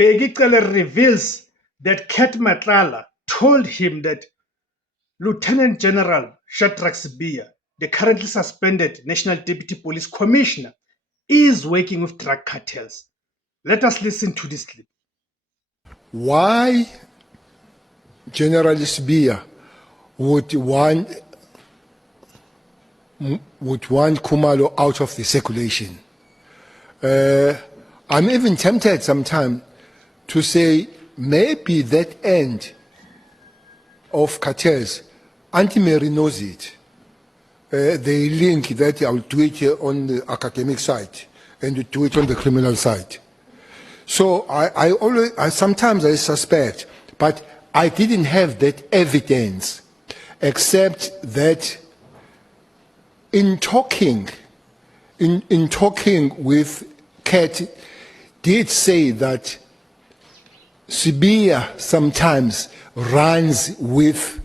Peggy Cele reveals that Kat Matlala told him that Lieutenant General Shadrack Sibiya, the currently suspended National Deputy Police Commissioner, is working with drug cartels. Let us listen to this clip. Why General Sibiya would want Khumalo out of the circulation. I'm even tempted sometimes to say maybe that end of cartels, Auntie Mary knows it. They link that I'll do it on the academic side and do it on the criminal side. So sometimes I suspect, but I didn't have that evidence, except that in talking with Kat, did say that Sibiya sometimes runs with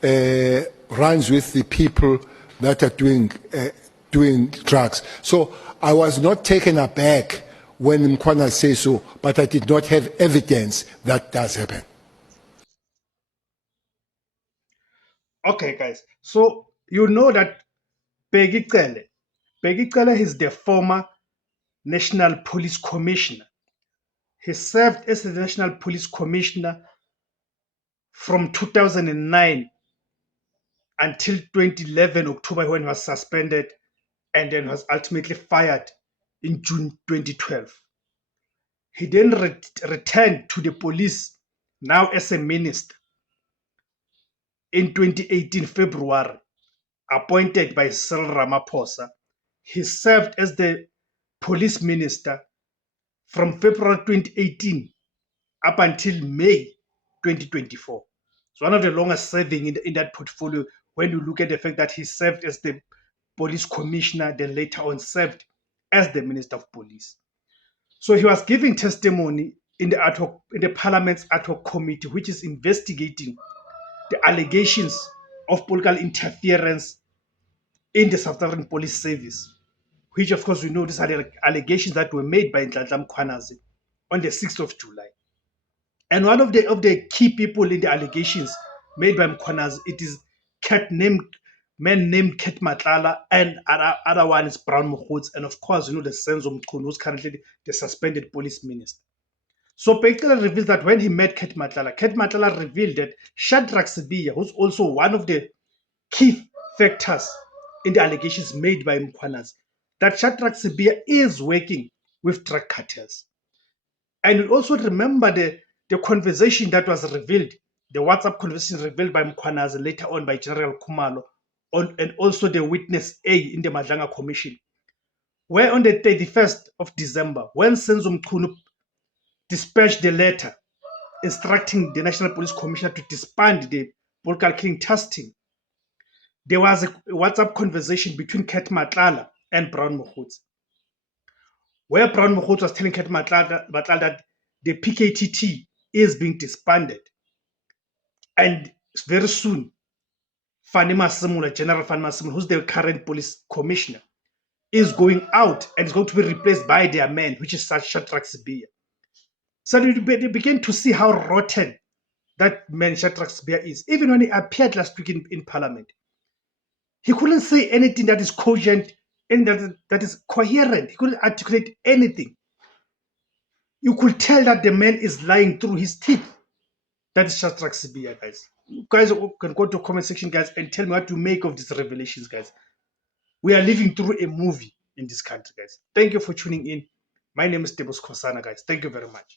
the people that are doing drugs. So I was not taken aback when Mkhwana says so, but I did not have evidence that does happen. Okay, guys. So you know that Peggy Cele is the former National Police Commissioner. He served as the National Police Commissioner from 2009 until 2011 October, when he was suspended and then was ultimately fired in June 2012. He then returned to the police now as a minister in 2018 February, appointed by Cyril Ramaphosa. He served as the police minister from February 2018 up until May 2024. It's one of the longest serving in that portfolio when you look at the fact that he served as the police commissioner, then later on served as the minister of police. So he was giving testimony in the Parliament's ad hoc committee, which is investigating the allegations of political interference in the South African Police Service, which of course we know these are the allegations that were made by Nhlanhla Mkhwanazi on the 6th of July. And one of the key people in the allegations made by Mkhwanazi, it is man named Kat Matlala, and other one is Brown Mokhotsi, and of course, you know, the Senzo Mchunu, who's currently the suspended police minister. So Pekela reveals that when he met Kat Matlala revealed that Shadrack Sibiya, who's also one of the key factors in the allegations made by Mkhwanazi, that Shadrack Sibiya is working with drug cartels. And you also remember the conversation that was revealed, the WhatsApp conversation revealed by Mkhwanazi, later on by General Khumalo, and also the witness A in the Madlanga Commission, where on the 31st of December, when Senzo Mchunu dispatched the letter instructing the National Police Commissioner to disband the political killing testing, there was a WhatsApp conversation between Kat Matlala and Brown Mokhotsi, where Brown Mokhotsi was telling Kat Matlala that the PKTT is being disbanded, and very soon Fani Masemola, General Fani Masemola, who's the current police commissioner, is going out and is going to be replaced by their man, which is Shadrack Sibiya. So they began to see how rotten that man Shadrack Sibiya is. Even when he appeared last week in Parliament, he couldn't say anything that is cogent and that is coherent. He couldn't articulate anything. You could tell that the man is lying through his teeth. That is Shadrack Sibiya, guys. You guys can go to the comment section, guys, and tell me what to make of these revelations, guys. We are living through a movie in this country, guys. Thank you for tuning in. My name is Tebos Kosana, guys. Thank you very much.